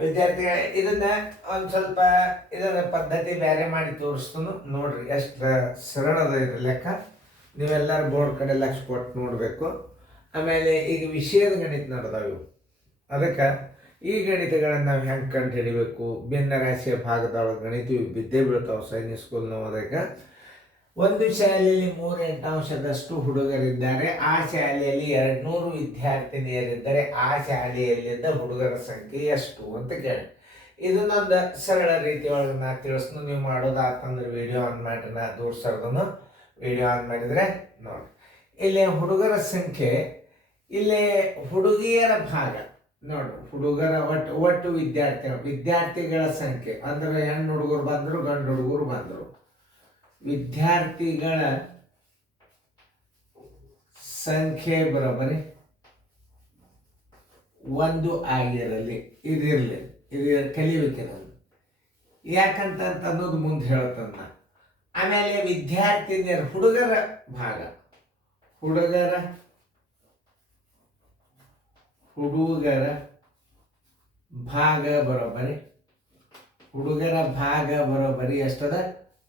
ವಿದ್ಯಾರ್ಥಿಗಳೇ, ಇದನ್ನ ಒಂದು ಸ್ವಲ್ಪ ಇದರ ಪದ್ಧತಿ ಬೇರೆ ಮಾಡಿ ತೋರಿಸ್ತು ನೋಡ್ರಿ. ಎಷ್ಟು ಸರಳದ ಇದು ಲೆಕ್ಕ. ನೀವೆಲ್ಲರೂ ಬೋರ್ಡ್ ಕಡೆ ಲಕ್ಷ ಕೊಟ್ಟು ನೋಡಬೇಕು. ಆಮೇಲೆ ಈಗ ವಿಷಯದ ಗಣಿತ ನಡೆದವು. ಅದಕ್ಕೆ ಈ ಗಣಿತಗಳನ್ನು ನಾವು ಹೆಂಗೆ ಕಂಡು ಹಿಡಿಬೇಕು? ಭಿನ್ನರಾಶಿಯ ಭಾಗದೊಳಗೆ ಗಣಿತ ಬಿದ್ದೇ ಬೀಳ್ತಾವೆ. ಸೈನಿಕ್ ಸ್ಕೂಲ್ನ ಹೋದಾಗ ಒಂದು ಶಾಲೆಯಲ್ಲಿ 3 ಅಂಶದಷ್ಟು ಹುಡುಗರಿದ್ದಾರೆ. ಆ ಶಾಲೆಯಲ್ಲಿ 200 ವಿದ್ಯಾರ್ಥಿನಿಯರಿದ್ದರೆ ಆ ಶಾಲೆಯಲ್ಲಿದ್ದ ಹುಡುಗರ ಸಂಖ್ಯೆ ಎಷ್ಟು ಅಂತ ಕೇಳಿ. ಇದನ್ನೊಂದು ಸರಳ ರೀತಿಯೊಳಗೆ ನಾ ತಿಳಿಸ್ನು. ನೀವು ಮಾಡೋದಾತಂದ್ರೆ ವಿಡಿಯೋ ಆನ್ ಮಾಡಿರಿ. ನಾ ದೂರ್ಸರ್ದನು ವಿಡಿಯೋ ಆನ್ ಮಾಡಿದರೆ ನೋಡಿ. ಇಲ್ಲಿ ಹುಡುಗರ ಸಂಖ್ಯೆ, ಇಲ್ಲಿ ಹುಡುಗಿಯರ ಭಾಗ ನೋಡು. ಹುಡುಗರ ಒಟ್ಟು ವಿದ್ಯಾರ್ಥಿಗಳ ಸಂಖ್ಯೆ ಅಂದ್ರೆ ಹೆಣ್ಣು ಹುಡುಗರು ಬಂದರು, ಗಂಡು ಹುಡುಗರು ಬಂದರು. ವಿದ್ಯಾರ್ಥಿಗಳ ಸಂಖ್ಯೆ ಬರೋಬ್ಬರಿ 1 ಆಗಿರಲಿ. ಇದಿರಲಿ, ಇದು ಕಲಿಬೇಕೆ ನಾನು. ಯಾಕಂತ ಅನ್ನೋದು ಮುಂದೆ ಹೇಳ್ತಂದ. ಆಮೇಲೆ ವಿದ್ಯಾರ್ಥಿನಿಯರು ಹುಡುಗರ ಭಾಗ, ಹುಡುಗರ ಭಾಗ ಬರೋಬ್ಬರಿ, ಹುಡುಗರ ಭಾಗ ಬರೋಬ್ಬರಿ ಎಷ್ಟದ?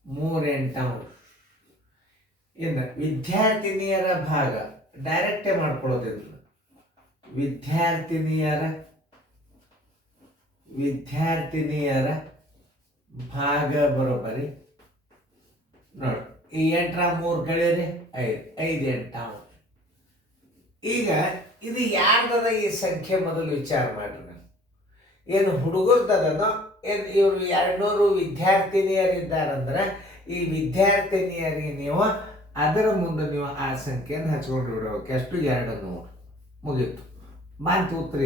3 ಅಂಶ. ಇನ್ನು ವಿದ್ಯಾರ್ಥಿನಿಯರ ಭಾಗ ಡೈರೆಕ್ಟೇ ಮಾಡ್ಕೊಳ್ಳೋದಿಲ್ಲ. ವಿದ್ಯಾರ್ಥಿನಿಯರ ಭಾಗ ಬರೋಬ್ಬರಿ ನೋಡಿ. ಈ 8 3 ಕಳೀರಿ 5 ಅಂಶ. ಈಗ ಇದು ಯಾರ್ದದ ಈ ಸಂಖ್ಯೆ ಮೊದಲು ವಿಚಾರ ಮಾಡ್ರಿ. ಏನು ಹುಡುಗರ್ದದನೋ ಏನು ಇವರು 200 ವಿದ್ಯಾರ್ಥಿನಿಯರಿದ್ದಾರಂದ್ರೆ ಈ ವಿದ್ಯಾರ್ಥಿನಿಯರಿಗೆ ನೀವು ಅದರ ಮುಂದೆ ನೀವು ಆ ಸಂಖ್ಯೆಯನ್ನು ಹಚ್ಕೊಂಡು ಬಿಡಬೇಕು. ಎಷ್ಟು? 200. ಮುಗೀತು. ಬಂತು ಉತ್ತರ.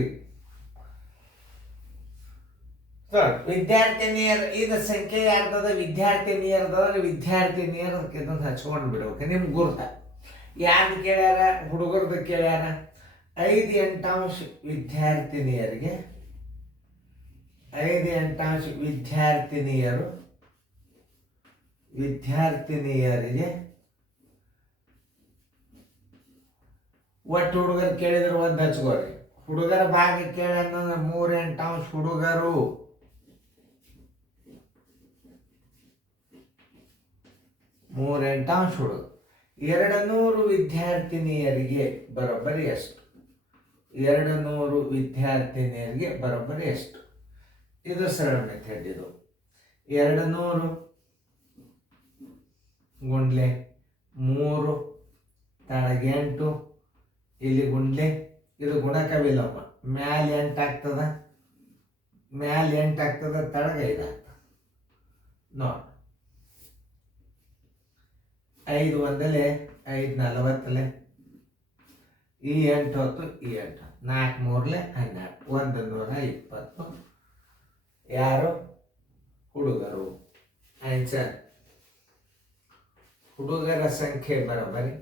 ವಿದ್ಯಾರ್ಥಿನಿಯರು ಇದು ಸಂಖ್ಯೆ ಯಾರ್ದದ? ವಿದ್ಯಾರ್ಥಿನಿಯರ್ದಾದ್ರೆ ವಿದ್ಯಾರ್ಥಿನಿಯರಕ್ಕೆ ಇದನ್ನು ಹಚ್ಕೊಂಡು ಬಿಡ್ಬೇಕು. ನಿಮ್ಗೆ ಗುರ್ತ ಯಾರ್ದು ಕೇಳ್ಯಾರ? ಹುಡುಗರ್ದು ಕೇಳ್ಯಾರ. 5 ಅಂಶ ವಿದ್ಯಾರ್ಥಿನಿಯರಿಗೆ, 5 ಅಂಶ ವಿದ್ಯಾರ್ಥಿನಿಯರಿಗೆ ಒಟ್ಟು ಹುಡುಗರು ಕೇಳಿದ್ರೆ 1 ಹಚ್ಕೋರಿ. ಹುಡುಗರ ಭಾಗ ಕೇಳಂದ್ರೆ 3 ಅಂಶ ಹುಡುಗರು, 3 ಅಂಶ ಹುಡುಗರು. 200 ವಿದ್ಯಾರ್ಥಿನಿಯರಿಗೆ ಬರೋಬ್ಬರಿ ಎಷ್ಟು? 200 ವಿದ್ಯಾರ್ಥಿನಿಯರಿಗೆ ಬರೋಬ್ಬರಿ ಎಷ್ಟು? ಇದು ಸರಳ ಮೆಥಡ್. ಇದು 200 ಗುಂಡ್ಲೆ 3 ತಳಗೆ 8, ಇಲ್ಲಿ ಗುಂಡ್ಲೆ, ಇದು ಗುಣಕವಿಲ್ಲಮ್ಮ. ಮ್ಯಾಲೆ 8 ಆಗ್ತದ, ತಳಗೆ 5 ಆಗ್ತದೆ ನೋಡಿ. 5 1 5 40, ಈ 8 ಹೊತ್ತು, ಈ 8 4 3 12, 120. ಯಾರು? ಹುಡುಗರು. ಆನ್ಸರ್ ಹುಡುಗರ ಸಂಖ್ಯೆ ಬರೋಬ್ಬರಿ,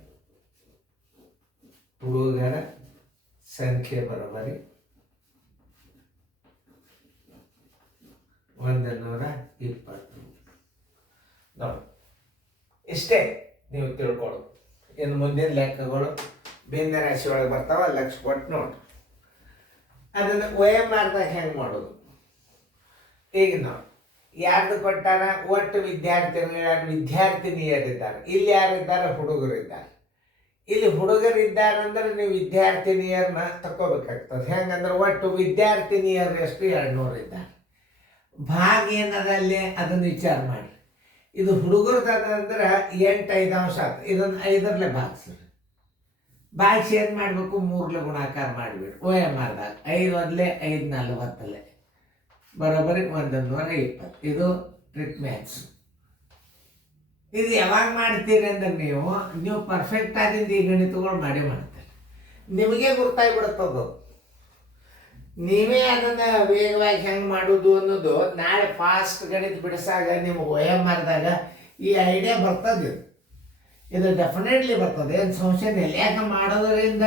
ಹುಡುಗರ ಸಂಖ್ಯೆ ಬರೋಬ್ಬರಿ 120 ನೋಡಿ. ಇಷ್ಟೇ ನೀವು ತಿಳ್ಕೊಳ್ಳೋದು. ಇನ್ನು ಮುಂದಿನ ಲೆಕ್ಕಗಳು ಭಿನ್ನ ರಾಶಿ ಒಳಗೆ ಬರ್ತಾವ, ಲಕ್ಷ ಕೊಟ್ಟು ನೋಡಿ. ಅದನ್ನು OMRದಾಗ ಹೆಂಗೆ ಮಾಡೋದು? ಈಗ ನಾವು ಯಾರ್ದು ಕೊಟ್ಟಾರ? ಒಟ್ಟು ವಿದ್ಯಾರ್ಥಿನಿಯರಿದ್ದಾರೆ. ಇಲ್ಲಿ ಯಾರಿದ್ದಾರೆ? ಹುಡುಗರಿದ್ದಾರೆ. ಇಲ್ಲಿ ಹುಡುಗರಿದ್ದಾರೆ ನೀವು ವಿದ್ಯಾರ್ಥಿನಿಯರನ್ನ ತಗೋಬೇಕಾಗ್ತದೆ. ಹೆಂಗಂದ್ರೆ ಒಟ್ಟು ವಿದ್ಯಾರ್ಥಿನಿಯರು ಎಷ್ಟು? 200 ಇದ್ದಾರೆ. ಭಾಗ ಏನದಲ್ಲಿ ಅದನ್ನು ವಿಚಾರ ಮಾಡಿ. ಇದು ಹುಡುಗರದಂದ್ರೆ 8 5 ಆಯ್ತು. ಇದನ್ನು 5ರಲ್ಲೇ ಭಾಗಿಸ್ರಿ. ಭಾಗಿಸಿ ಏನು ಮಾಡಬೇಕು? 3 ಗುಣಾಕಾರ ಮಾಡಿಬಿಡಿ. OMRದಾಗ 5 1 5 40 ಬರೋಬ್ಬರಿ 120. ಇದು ಟ್ರಿಕ್ ಮ್ಯಾಥ್ಸ್. ಇದು ಯಾವಾಗ ಮಾಡ್ತೀರಿ ಅಂದ್ರೆ ನೀವು ಪರ್ಫೆಕ್ಟ್ ಆಗಿಂದ ಈ ಗಣಿತಗಳು ಮಾಡ್ತೀರಿ. ನಿಮಗೆ ಗೊತ್ತಾಗ್ಬಿಡುತ್ತದು. ನೀವೇ ಅದನ್ನು ವೇಗವಾಗಿ ಹೆಂಗೆ ಮಾಡೋದು ಅನ್ನೋದು ನಾಳೆ ಫಾಸ್ಟ್ ಗಣಿತ ಬಿಡಿಸಾಗ ನೀವು OMRದಾಗ ಈ ಐಡಿಯಾ ಬರ್ತದೆ. ಇದು ಡೆಫಿನೆಟ್ಲಿ ಬರ್ತದೆ, ಏನು ಸಂಶಯ ಇಲ್ಲ. ಯಾಕೆ ಮಾಡೋದರಿಂದ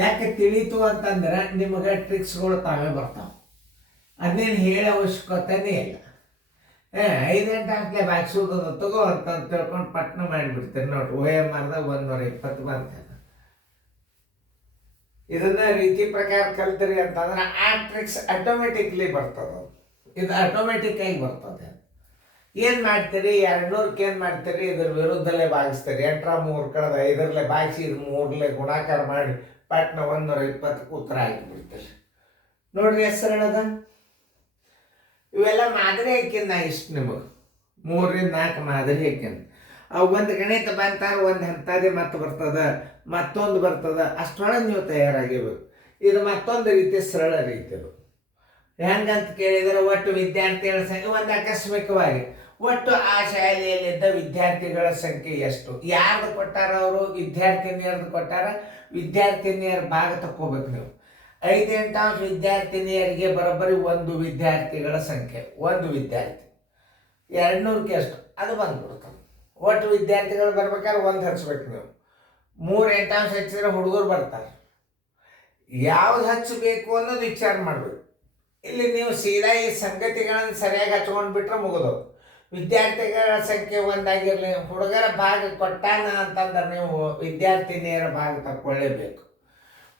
ಲೆಕ್ಕ ತಿಳಿತು ಅಂತಂದ್ರೆ ನಿಮಗೆ ಟ್ರಿಕ್ಸ್ಗಳು ತಾವೇ ಬರ್ತಾವೆ. ಅದನ್ನೇನು ಹೇಳೋ ಅವಶ್ಯಕತೆನೇ ಇಲ್ಲ. 5 ಗಂಟೆ ಬಾಗಿಸೋದು ತಗೋ ಅಂತ ತಿಳ್ಕೊಂಡು ಪಟ್ನ ಮಾಡಿಬಿಡ್ತೀರಿ ನೋಡಿ. OMRದಾಗ 120 ಬಂತ. ಇದನ್ನ ರೀತಿ ಪ್ರಕಾರ ಕಲ್ತಿರಿ ಅಂತಂದ್ರೆ ಆ ಟ್ರಿಕ್ಸ್ ಆಟೋಮೆಟಿಕ್ಲಿ ಬರ್ತದೆ. ಇದು ಆಟೋಮೆಟಿಕ್ ಆಗಿ ಬರ್ತದೆ. ಏನು ಮಾಡ್ತೀರಿ, 200ಕ್ಕೆ ಏನು ಮಾಡ್ತೀರಿ, ಇದ್ರ ವಿರುದ್ಧಲೇ ಭಾಗಿಸ್ತೀರಿ. 8 3 ಕಳೆದ 5ರಲ್ಲೇ ಭಾಗಿಸಿ ಇದು 3ಲೇ ಗುಣಾಕಾರ ಮಾಡಿ ಪಟ್ನ 120ಕ್ಕೆ ಉತ್ತರ ಹಾಕಿಬಿಡ್ತೀರಿ. ನೋಡ್ರಿ ಎಷ್ಟು ಸರಳ ಅದ. ಇವೆಲ್ಲ ಮಾದರಿ ಹಾಕಿನ ನಾ ಇಷ್ಟು ನಿಮಗೆ 3 ರಿಂದ 4 ಮಾದರಿ ಹಾಕಿನ. ಅವು ಒಂದು ಗಣಿತ ಬಂತಾರ, ಒಂದು ಅಂಥದ್ದೇ ಮತ್ತೆ ಬರ್ತದ, ಮತ್ತೊಂದು ಬರ್ತದ, ಅಷ್ಟರೊಳಗೆ ನೀವು ತಯಾರಾಗಿರ್ಬೇಕು. ಇದು ಮತ್ತೊಂದು ರೀತಿ ಸರಳ ರೀತಿ. ಅದು ಹೆಂಗಂತ ಕೇಳಿದರೆ, ಒಟ್ಟು ವಿದ್ಯಾರ್ಥಿಗಳ ಸಂಖ್ಯೆ ಒಂದು ಆಕಸ್ಮಿಕವಾಗಿ ಒಟ್ಟು ಆ ಶಾಲೆಯಲ್ಲಿದ್ದ ವಿದ್ಯಾರ್ಥಿಗಳ ಸಂಖ್ಯೆ ಎಷ್ಟು, ಯಾರ್ದು ಕೊಟ್ಟಾರ ಅವರು, ವಿದ್ಯಾರ್ಥಿನಿಯರ್ದು ಕೊಟ್ಟಾರ. ವಿದ್ಯಾರ್ಥಿನಿಯರ ಭಾಗ ತಕ್ಕೋಬೇಕು ನೀವು. 5 8 ವಿದ್ಯಾರ್ಥಿನಿಯರಿಗೆ ಬರೋಬ್ಬರಿ 1 ವಿದ್ಯಾರ್ಥಿಗಳ ಸಂಖ್ಯೆ, 1 ವಿದ್ಯಾರ್ಥಿ 200ಕ್ಕೆ ಎಷ್ಟು ಅದು ಬಂದ್ಬಿಡ್ತದೆ. ಒಟ್ಟು ವಿದ್ಯಾರ್ಥಿಗಳು ಬರ್ಬೇಕಾದ್ರೆ 1 ಹಚ್ಬೇಕು ನೀವು. 3 8 ಹಚ್ಚಿದ್ರೆ ಹುಡುಗರು ಬರ್ತಾರೆ. ಯಾವ್ದು ಹಚ್ಚಬೇಕು ಅನ್ನೋದು ವಿಚಾರ ಮಾಡಬೇಕು. ಇಲ್ಲಿ ನೀವು ಸೀದಾ ಈ ಸಂಗತಿಗಳನ್ನು ಸರಿಯಾಗಿ ಹಚ್ಕೊಂಡು ಬಿಟ್ರೆ ಮುಗಿದವು. ವಿದ್ಯಾರ್ಥಿಗಳ ಸಂಖ್ಯೆ 1 ಆಗಿರಲಿ, ಹುಡುಗರ ಭಾಗ ಕೊಟ್ಟಾನ ಅಂತಂದ್ರೆ ನೀವು ವಿದ್ಯಾರ್ಥಿನಿಯರ ಭಾಗ ತಕ್ಕೊಳ್ಳೇಬೇಕು.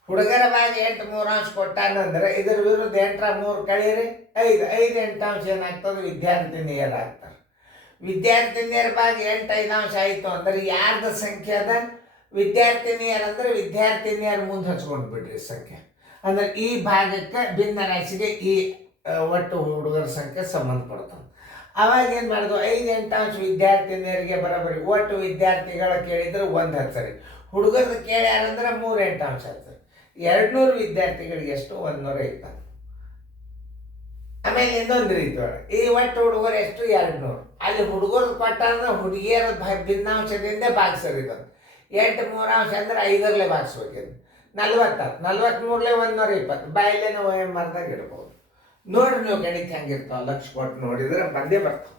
ಹುಡುಗರ ಭಾಗ 8 3 ಕೊಟ್ಟಾನಂದ್ರೆ ಇದ್ರ ವಿರುದ್ಧ 8 3 ಕಳೀರಿ 5 5 8 ಏನಾಗ್ತದೆ, ವಿದ್ಯಾರ್ಥಿನಿಯರು ಆಗ್ತಾರೆ. ವಿದ್ಯಾರ್ಥಿನಿಯರ ಭಾಗ 8 5 ಆಯಿತು ಅಂದ್ರೆ ಯಾರ್ದು ಸಂಖ್ಯೆ ಅದ, ವಿದ್ಯಾರ್ಥಿನಿಯರಂದ್ರೆ ವಿದ್ಯಾರ್ಥಿನಿಯರ ಮುಂದೆ ಹಚ್ಕೊಂಡು ಬಿಡ್ರಿ ಸಂಖ್ಯೆ. ಅಂದ್ರೆ ಈ ಭಾಗಕ್ಕೆ ಭಿನ್ನ ರಾಶಿಗೆ ಈ ಒಟ್ಟು ಹುಡುಗರ ಸಂಖ್ಯೆ ಸಂಬಂಧಪಡ್ತಾವೆ. ಅವಾಗ ಏನು ಮಾಡೋದು, 5 8 ವಿದ್ಯಾರ್ಥಿನಿಯರಿಗೆ ಬರೋಬ್ಬರಿ ಒಟ್ಟು ವಿದ್ಯಾರ್ಥಿಗಳ ಕೇಳಿದ್ರೆ 1 ಹಚ್ಚರಿ, ಹುಡುಗರದ್ದು ಕೇಳ್ಯಾರಂದ್ರೆ 3 8 ಹಚ್ಚರಿ. 200 ವಿದ್ಯಾರ್ಥಿಗಳಿಗೆ ಎಷ್ಟು, 120. ಆಮೇಲೆ ಇನ್ನೊಂದು ರೀತಿ ಒಳಗೆ ಈ ಒಟ್ಟು ಹುಡುಗರು ಎಷ್ಟು, 200. ಅಲ್ಲಿ ಹುಡುಗರು ಕೊಟ್ಟ ಅಂದ್ರೆ ಹುಡುಗಿಯರ ಭಿನ್ನಾಂಶದಿಂದ ಭಾಗಿಸೋದಿದಂತೆ. 8 3 ಅಂದ್ರೆ 5ರಲ್ಲೇ ಭಾಗಿಸ್ಬೇಕಿದ್ದು 40 43ಲೇ 120 ಬಾಯಲ್ಲೇ ನಾವು ಮರದಾಗ ಇಡ್ಬೋದು. ನೋಡ್ರಿ ನೀವು ಗಣಿತ ಹೆಂಗಿರ್ತಾವ ಲಕ್ಷ ಕೊಟ್ಟು ನೋಡಿದ್ರೆ ಬಂದೇ ಬರ್ತಾವೆ.